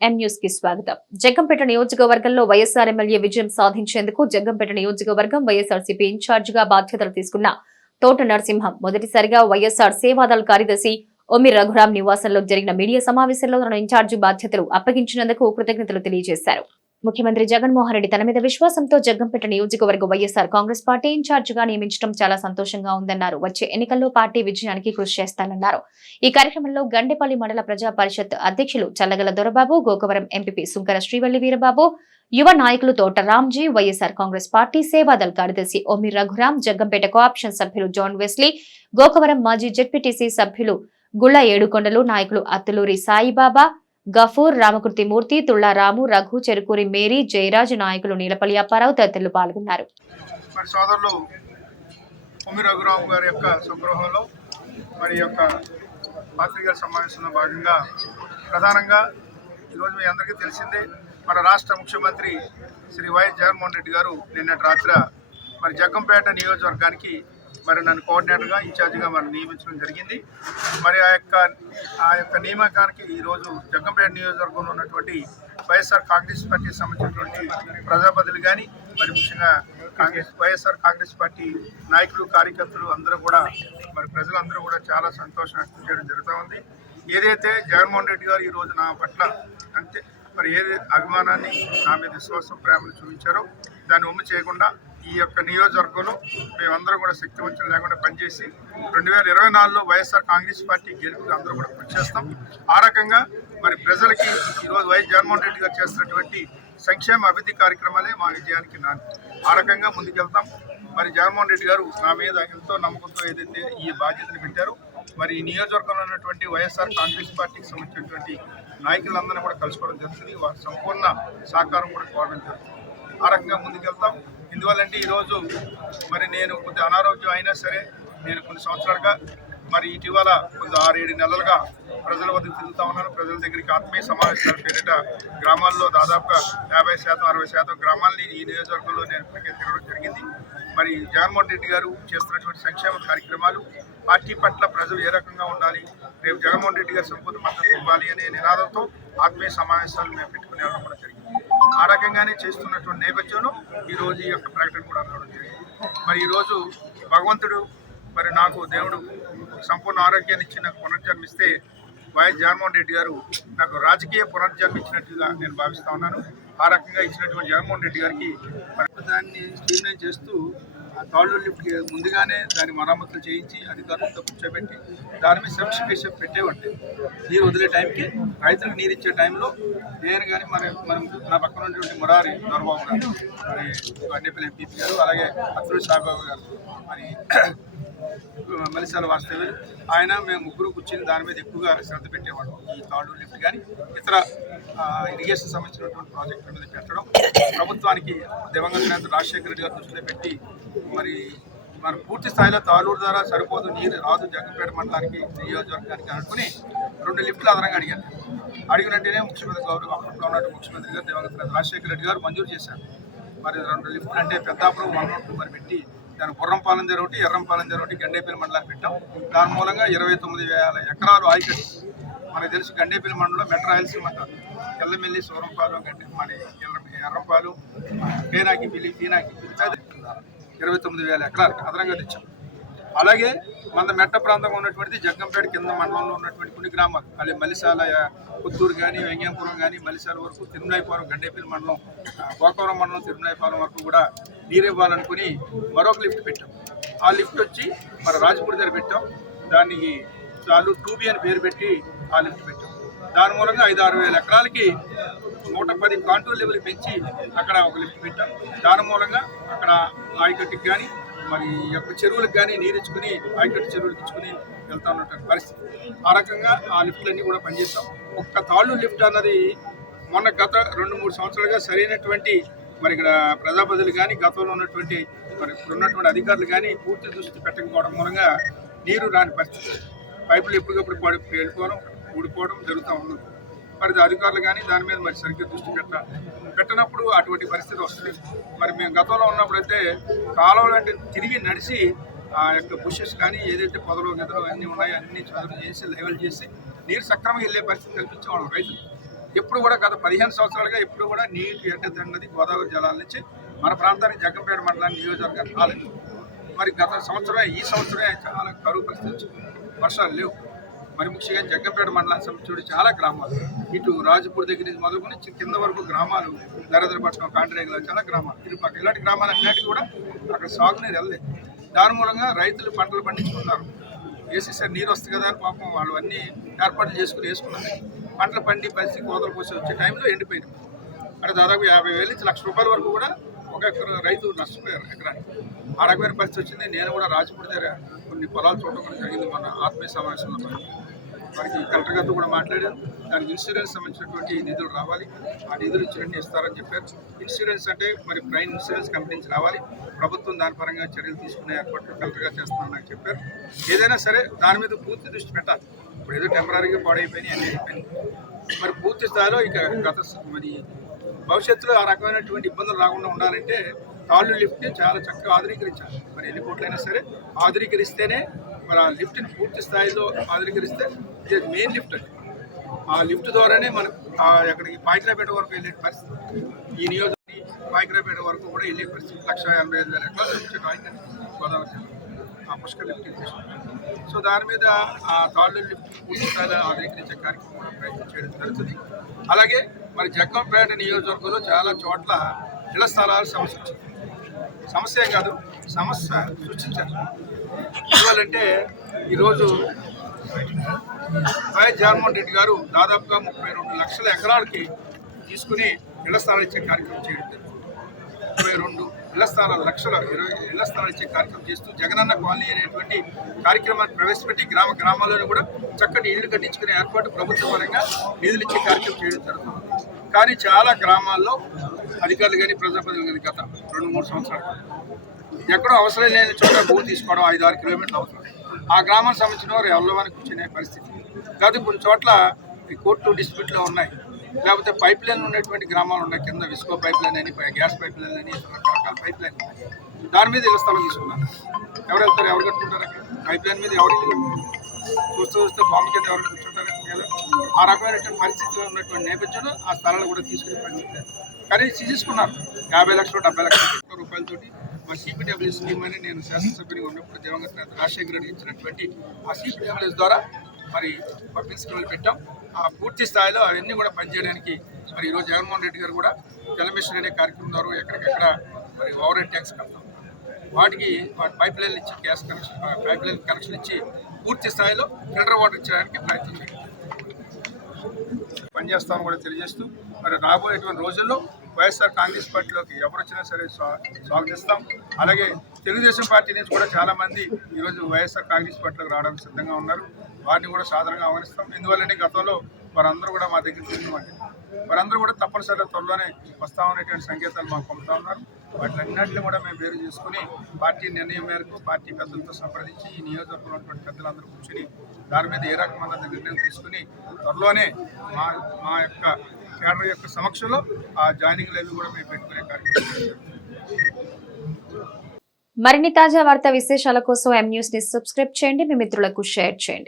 కి స్వాగతం. జగ్గంపేట నియోజకవర్గంలో వైఎస్ఆర్ ఎమ్మెల్యే విజయం సాధించేందుకు జగ్గంపేట నియోజకవర్గం వైఎస్ఆర్సీపీ ఇన్ఛార్జిగా బాధ్యతలు తీసుకున్న తోట నరసింహం మొదటిసారిగా వైఎస్ఆర్ సేవాదళ కార్యదర్శి ఒమి రఘురాం నివాసంలో జరిగిన మీడియా సమావేశంలో తన ఇన్ఛార్జి బాధ్యతలు అప్పగించినందుకు కృతజ్ఞతలు తెలియజేశారు. ముఖ్యమంత్రి జగన్మోహన్ రెడ్డి తన మీద విశ్వాసంతో జగ్గంపేట నియోజకవర్గ వైఎస్ఆర్ కాంగ్రెస్ పార్టీ ఇన్ఛార్జిగా నియమించడం చాలా సంతోషంగా ఉందన్నారు. వచ్చే ఎన్నికల్లో పార్టీ విజయానికి కృషి చేస్తానన్నారు. ఈ కార్యక్రమంలో గండేపల్లి మండల ప్రజా పరిషత్ అధ్యక్షులు చల్లగల దొరబాబు గోకవరం ఎంపీ సుంకర శ్రీవల్లి వీరబాబు యువ నాయకులు Thota Ramji YSR Congress party Sevadal కార్యదర్శి ఒమి రఘురాం జగ్గంపేట కోఆప్షన్ సభ్యులు జాన్ వెస్లీ గోకవరం మాజీ జెడ్పీటీసీ సభ్యులు గుళ్ళ ఏడుకొండలు నాయకులు అత్తులూరి సాయిబాబా గఫూర్ రామకృతిమూర్తి తుళ్ళారాము రఘు చెరుకూరి మేరీ జయరాజ్ నాయకులు నీలపల్లి అప్పారావు తదితరులు పాల్గొన్నారు. మరి సోదరులు కొమ్మి రఘురావు గారి యొక్క స్వగృహంలో మరి యొక్క పాత్రికేయుల సమావేశంలో భాగంగా ప్రధానంగా ఈరోజు మీ అందరికీ తెలిసిందే మన రాష్ట్ర ముఖ్యమంత్రి శ్రీ వైఎస్ జగన్మోహన్ రెడ్డి గారు నిన్నటి రాత్ర మరి జగ్గంపేట నియోజకవర్గానికి మరి నన్ను కోఆర్డినేటర్గా ఇన్ఛార్జిగా మరి నియమించడం జరిగింది. మరి ఆ యొక్క ఆ యొక్క నియామకానికి ఈరోజు జగ్గంపేట నియోజకవర్గంలో ఉన్నటువంటి వైఎస్ఆర్ కాంగ్రెస్ పార్టీకి సంబంధించినటువంటి ప్రజాపతులు కానీ మరి ముఖ్యంగా కాంగ్రెస్ వైఎస్ఆర్ కాంగ్రెస్ పార్టీ నాయకులు కార్యకర్తలు అందరూ కూడా మరి ప్రజలందరూ కూడా చాలా సంతోషం వ్యక్తం చేయడం జరుగుతూ ఉంది. ఏదైతే జగన్మోహన్ రెడ్డి గారు ఈరోజు నా పట్ల అంతే మరి ఏది అభిమానాన్ని నా మీద విశ్వాసం ప్రేమను చూపించారో దాన్ని ఉమ్మి చేయకుండా ఈ యొక్క నియోజకవర్గంలో మేమందరం కూడా శక్తివంతులు లేకుండా పనిచేసి రెండు వేల ఇరవై నాలుగులో వైఎస్ఆర్ కాంగ్రెస్ పార్టీ గెలుపుకి అందరూ కూడా కృషి చేస్తాం. ఆ రకంగా మరి ప్రజలకి ఈరోజు వైఎస్ జగన్మోహన్ రెడ్డి గారు చేస్తున్నటువంటి సంక్షేమ అభివృద్ధి కార్యక్రమాలే మా విజయానికి నాంది. ఆ రకంగా ముందుకెళ్తాం. మరి జగన్మోహన్ రెడ్డి గారు నా మీద ఎంతో నమ్మకంతో ఏదైతే ఈ బాధ్యతను పెట్టారో మరి ఈ నియోజకవర్గంలో ఉన్నటువంటి వైఎస్ఆర్ కాంగ్రెస్ పార్టీకి సంబంధించినటువంటి నాయకులందరినీ కూడా కలుసుకోవడం జరుగుతుంది. వారి సంపూర్ణ సహకారం కూడా కోరడం జరుగుతుంది. ఆ రకంగా ముందుకెళ్తాం. ఎందువల్లంటే ఈరోజు మరి నేను కొంత అనారోగ్యం అయినా సరే నేను కొన్ని సంవత్సరాలుగా మరి ఇటీవల కొంత ఆరేడు నెలలుగా ప్రజల వద్దకు తిరుగుతూ ఉన్నాను. ప్రజల దగ్గరికి ఆత్మీయ సమావేశాల పేరిట గ్రామాల్లో దాదాపుగా యాభై శాతం అరవై శాతం గ్రామాలని ఈ నియోజకవర్గంలో నేను ఇప్పటికే తిరగడం జరిగింది. మరి జగన్మోహన్ రెడ్డి గారు చేస్తున్నటువంటి సంక్షేమ కార్యక్రమాలు పార్టీ పట్ల ప్రజలు ఏ రకంగా ఉండాలి రేపు జగన్మోహన్ రెడ్డి గారు సంపూర్ణ మద్దతు ఇవ్వాలి అనే నినాదంతో ఆత్మీయ సమావేశాలు మేము పెట్టుకునే వెళ్ళడం కూడా జరిగింది. ఆ రకంగానే చేస్తున్నటువంటి నేపథ్యంలో ఈరోజు ఈ యొక్క ప్రకటన కూడా రావడం జరిగింది. మరి ఈరోజు భగవంతుడు మరి నాకు దేవుడు సంపూర్ణ ఆరోగ్యాన్ని ఇచ్చి నాకు పునర్జన్మిస్తే వైఎస్ జగన్మోహన్ రెడ్డి గారు నాకు రాజకీయ పునర్జన్మ ఇచ్చినట్టుగా నేను భావిస్తా ఉన్నాను. ఆ రకంగా ఇచ్చినటువంటి జగన్మోహన్ రెడ్డి గారికి మరి దాన్ని స్ట్రీమ్లైన్ చేస్తూ తాళ్ళు లిఫ్ట్ ముందుగానే దాని మరమ్మతులు చేయించి అధికారులతో కూర్చోబెట్టి దాని మీద సమీక్ష పెట్టేవంటే నీరు వదిలే టైంకి రైతులకు నీరు ఇచ్చే టైంలో నేను కానీ మరి మనం నా పక్కన ఉన్నటువంటి మురారి దొరబాబు గారు మరి గండేపల్లి ఎంపీపీ గారు అలాగే అత్రుడు సాయిబాబు గారు మరి మలిసాల వాస్తవ్యులు. ఆయన మేము ముగ్గురు కూర్చుని దాని మీద ఎక్కువగా శ్రద్ధ పెట్టేవాడు ఈ తాడు లిఫ్ట్ కానీ ఇతర ఇరిగేషన్ సంబంధించినటువంటి ప్రాజెక్టుల మీద పెట్టడం. ప్రభుత్వానికి దివంగత నేత రాజశేఖర రెడ్డి గారు దృష్టిలో పెట్టి మరి మన పూర్తి స్థాయిలో తాళూరు ద్వారా సరిపోదు నీరు రాదు జగ్గంపేట మండలానికి నియోజకవర్గానికి అనుకుని రెండు లిఫ్ట్లు అదనంగా అడిగాను అడిగినట్టేనే ముఖ్యమంత్రి గౌరవ అప్పట్లో ఉన్నట్టు ముఖ్యమంత్రి గారు దివంగత రాజశేఖర రెడ్డి గారు మంజూరు చేశారు. మరి రెండు లిఫ్ట్లు అంటే పెద్దాపురం వన్ రోడ్ మరి పెట్టి దాని గుర్రంపాలెం జరగటి ఎర్రంపాలెం జరగటి గండేపల్లి మండలాన్ని పెట్టాం దాని మూలంగా ఇరవై తొమ్మిది వేల ఎకరాలు ఆయకట్టు మనకు తెలిసి గండేపల్లి మండలంలో మెట్రో రాయలసీమ అంటారు ఎల్లమెల్లి సూరంపాలెం గండి మన ఎర్ర- ఎర్రంపాలు పేనాకి పిల్లి పీనాకి పిల్లి ఇరవై తొమ్మిది వేల ఎకరాలకు అదనంగా తెచ్చాం అలాగే మన మెట్ట ప్రాంతంలో ఉన్నటువంటి జగ్గంపేట కింద మండలంలో ఉన్నటువంటి కొన్ని గ్రామాలు. అలాగే మలిసాల పుత్తూరు కానీ వెంగంపురం కానీ మలిసాల వరకు తిరుమలాయపురం గండేపల్లి మండలం ఆ, గోకవరం మండలం తిరుమలాయపురం వరకు కూడా నీరు ఇవ్వాలనుకుని మరొక లిఫ్ట్ పెట్టాం. ఆ లిఫ్ట్ వచ్చి మన రాజపూడి దగ్గర పెట్టాం. దానికి చాలు టూబీ అని పేరు పెట్టి ఆ లిఫ్ట్ పెట్టాం. దాని మూలంగా ఐదు ఆరు వేల ఎకరాలకి నూట పది కాంట్రోల్ లెవెల్ పెంచి అక్కడ ఒక లిఫ్ట్ పెట్టాం. దాని మూలంగా అక్కడ ఆయకట్టుకి కానీ మరి ఈ యొక్క చెరువులకు కానీ నీరు ఇచ్చుకుని ఆయకట్టు చెరువులకు ఇచ్చుకుని వెళ్తా ఉన్నటువంటి పరిస్థితి. ఆ రకంగా ఆ లిఫ్ట్లన్నీ కూడా పనిచేస్తాం. ఒక్క తాళ్ళు లిఫ్ట్ అన్నది మొన్న గత రెండు మూడు సంవత్సరాలుగా సరైనటువంటి మరి ఇక్కడ ప్రజాపతులు కానీ గతంలో ఉన్నటువంటి మరి ఇప్పుడు ఉన్నటువంటి అధికారులు కానీ పూర్తి దృష్టి పెట్టకపోవడం మూలంగా నీరు రాని పరిస్థితి. పైపులు ఎప్పటికప్పుడు పడి వెళ్ళిపోవడం ఊడిపోవడం జరుగుతూ ఉన్నది. మరి అధికారులు కానీ దాని మీద మరి సరిగ్గా దృష్టి పెట్టాలి పెట్టినప్పుడు అటువంటి పరిస్థితి వస్తుంది. మరి మేము గతంలో ఉన్నప్పుడు అయితే కాలువలు అంటే తిరిగి నడిచి ఆ యొక్క బుషెస్ కానీ ఏదైతే పొదలు గదలు అన్నీ ఉన్నాయో అన్ని చదువు చేసి లెవెల్ చేసి నీరు సక్రమంగా వెళ్ళే పరిస్థితి కల్పించేవాళ్ళం రైతులు. ఎప్పుడు కూడా గత పదిహేను సంవత్సరాలుగా ఎప్పుడు కూడా నీటి ఎడ్డతండది గోదావరి జలాల నుంచి మన ప్రాంతానికి జగ్గంపేట మండలానికి నియోజకవర్గం రాలేదు. మరి గత సంవత్సరమే ఈ సంవత్సరమే చాలా కరువు పరిస్థితి వర్షాలు లేవు. మరి ముఖ్యంగా జగ్గంపేట మండలానికి సంబంధించి చాలా గ్రామాలు. ఇటు రాజపూర్ దగ్గర నుంచి మొదలుకొని కింద వరకు గ్రామాలు దరదరపట్నం కాండ్రేగల చాలా గ్రామాలు. ఇటుపక్క ఇలాంటి గ్రామాలు అన్నిటికీ కూడా అక్కడ సాగునీరు వెళ్ళలేదు. దాని మూలంగా రైతులు పంటలు పండించుకున్నారు వేసేసారి నీరు వస్తుంది కదా అని పాపం వాళ్ళు అన్నీ ఏర్పాట్లు చేసుకుని వేసుకున్నారు. పంటలు పండి పరిస్థితి కోతలు పోసి వచ్చే టైంలో ఎండిపోయింది అంటే దాదాపు యాభై వేల నుంచి లక్ష రూపాయల వరకు కూడా ఒక ఎకరం రైతు నష్టపోయారు ఎకరానికి. ఆ రకమైన పరిస్థితి వచ్చింది. నేను కూడా రాజపూడి దగ్గర కొన్ని పొలాలు చూడటం జరిగింది. మన ఆత్మీయ సమావేశంలో వారికి కలెక్టర్ గారితో కూడా మాట్లాడారు. దానికి ఇన్సూరెన్స్ సంబంధించినటువంటి నిధులు రావాలి. ఆ నిధులు ఇచ్చినట్టు ఇస్తారని చెప్పారు. ఇన్సూరెన్స్ అంటే మరి ప్రైమ్ ఇన్సూరెన్స్ కంపెనీ నుంచి రావాలి. ప్రభుత్వం దాని పరంగా చర్యలు తీసుకునే ఏర్పాట్లు కలెక్టర్ గారు చేస్తామని చెప్పారు. ఏదైనా సరే దాని మీద పూర్తి దృష్టి పెట్టాలి. ఇప్పుడు ఏదో టెంపరీగా పాడైపోయినాయి అన్నీ అయిపోయినాయి. మరి పూర్తి స్థాయిలో ఇక గత మరి భవిష్యత్తులో ఆ రకమైనటువంటి ఇబ్బందులు రాకుండా ఉండాలంటే తాళ్ళు లిఫ్ట్ని చాలా చక్కగా ఆధునీకరించాలి. మరి ఎన్ని కోట్లైనా సరే ఆధునీకరిస్తేనే మరి ఆ లిఫ్ట్ని పూర్తి స్థాయిలో ఆధునీకరిస్తే ఇది మెయిన్ లిఫ్ట్ అండి. ఆ లిఫ్ట్ ద్వారానే మనం అక్కడికి ఎక్కడికి పాయికరాపేట వరకు వెళ్ళే పరిస్థితి. ఈ నియోజకవర్గం పాయికరాపేట వరకు కూడా వెళ్ళే పరిస్థితి లక్ష ఎనభై ఐదు వేల ఎకరాలు గోదావరి జిల్లా. ఆ పుష్కర లిఫ్ట్ సో దాని మీద ఆ తాళ్ళు లిఫ్ట్ పూర్తి స్థాయిలో ఆధునీకరించే కార్యక్రమం కూడా ప్రయత్నం చేయడం జరుగుతుంది. అలాగే మరి జగ్గంపేట నియోజకవర్గంలో చాలా చోట్ల ఇళ్ళ స్థలాలు సమస్య వచ్చింది. సమస్య కాదు సమస్య సృష్టించారు. ఎందువల్లంటే ఈరోజు వైఎస్ జగన్మోహన్ రెడ్డి గారు దాదాపుగా ముప్పై రెండు లక్షల ఎకరాలకి తీసుకుని ఇళ్ళ స్థలాలు ఇచ్చే కార్యక్రమం చేయడం ముప్పై రెండు ఇళ్ళ స్థలాలు లక్షల ఇరవై ఇళ్ళ స్థలాలు ఇచ్చే కార్యక్రమం చేస్తూ జగనన్న కాలనీ అనేటువంటి కార్యక్రమాన్ని ప్రవేశపెట్టి గ్రామ గ్రామాల్లోనూ కూడా చక్కటి ఇళ్ళు కట్టించుకునే ఏర్పాటు ప్రభుత్వ పరంగా నిధులు ఇచ్చే కార్యక్రమం చేయడం జరుగుతుంది. కానీ చాలా గ్రామాల్లో అధికారులు కానీ ప్రజాప్రతినిధులు కానీ గత రెండు మూడు సంవత్సరాలు ఎక్కడో అవసరం లేని చోట భూమి తీసుకోవడం ఐదు ఆరు కిలోమీటర్లు అవసరం. ఆ గ్రామానికి సంబంధించిన వారు ఎవరివానికి కూర్చునే పరిస్థితి. గత కొన్ని చోట్ల ఈ కోర్టు డిస్ప్యూట్లో ఉన్నాయి. లేకపోతే పైప్ లైన్ ఉన్నటువంటి గ్రామాలు ఉన్నాయి. కింద విస్కో పైప్ లైన్ అని గ్యాస్ పైప్ లైన్ అని రకరకాల పైప్ లైన్ దాని మీద ఇళ్ళ స్థలం తీసుకున్నారు. ఎవరు వెళ్తారు? ఎవరు కట్టుకుంటారు పైప్ లైన్ మీద ఎవరు చూస్తూ చూస్తే బాంబు కింద ఎవరు ఆ రకమైనటువంటి పరిస్థితిలో ఉన్నటువంటి నేపథ్యంలో ఆ స్థలాలు కూడా తీసుకునే పరిస్థితి కానీ తీసుకున్నారు యాభై లక్షలు డెబ్బై లక్షల రూపాయలతోటి మా సిపిడబ్ల్యూ స్కీమ్ అని నేను శాసనసభ్యునిగా ఉన్నప్పుడు దివంగత రాజశేఖర్ రాజశేఖర రెడ్డి ఇచ్చినటువంటి ఆ సిపిడబ్ల్యూఎస్ ద్వారా మరి పబ్లిక్ స్కీములు పెట్టాం. ఆ పూర్తి స్థాయిలో అవన్నీ కూడా పనిచేయడానికి మరి ఈరోజు జగన్మోహన్ రెడ్డి గారు కూడా జలమిషన్ అనే కార్యక్రమం ద్వారా ఎక్కడికెక్కడ మరి ఓవర్ హెడ్ ట్యాంక్స్ కడతాం. వాటికి వాటి పైప్ లైన్లు ఇచ్చి gas connection pipeline connection ఇచ్చి పూర్తి స్థాయిలో టెండర్ వాటర్ ఇచ్చడానికి ప్రయత్నం చేయాలి పనిచేస్తామని కూడా తెలియజేస్తూ మరి రాబోయేటువంటి రోజుల్లో వైఎస్ఆర్ కాంగ్రెస్ పార్టీలోకి ఎవరు వచ్చినా సరే స్వా- స్వాగతిస్తాం. అలాగే తెలుగుదేశం పార్టీ నుంచి కూడా చాలామంది ఈరోజు వైఎస్ఆర్ కాంగ్రెస్ పార్టీలోకి రావడానికి సిద్ధంగా ఉన్నారు. వారిని కూడా సాధారణంగా ఆహ్వానిస్తాం. ఎందువల్లంటే గతంలో వారందరూ కూడా మా దగ్గర తిరిగి వారందరూ కూడా తప్పనిసరిగా త్వరలోనే వస్తామనేటువంటి సంకేతాలు మాకు పంపుతా ఉన్నారు. వాటిలన్నింటినీ కూడా మేము వేరు చేసుకుని పార్టీ నిర్ణయం మేరకు పార్టీ పెద్దలతో సంప్రదించి ఈ నియోజకవర్గంలో ఉన్నటువంటి పెద్దలందరూ కూర్చుని దాని మీద ఏ రకమైన నిర్ణయం తీసుకుని త్వరలోనే మా మా యొక్క కేడర్ యొక్క సమక్షంలో ఆ జాయినింగ్ అవి కూడా మేము పెట్టుకునే కార్యక్రమం మరిన్ని తాజా వార్తా విశేషాల కోసం ఎం న్యూస్ని సబ్స్క్రైబ్ చేయండి. మీ మిత్రులకు షేర్ చేయండి.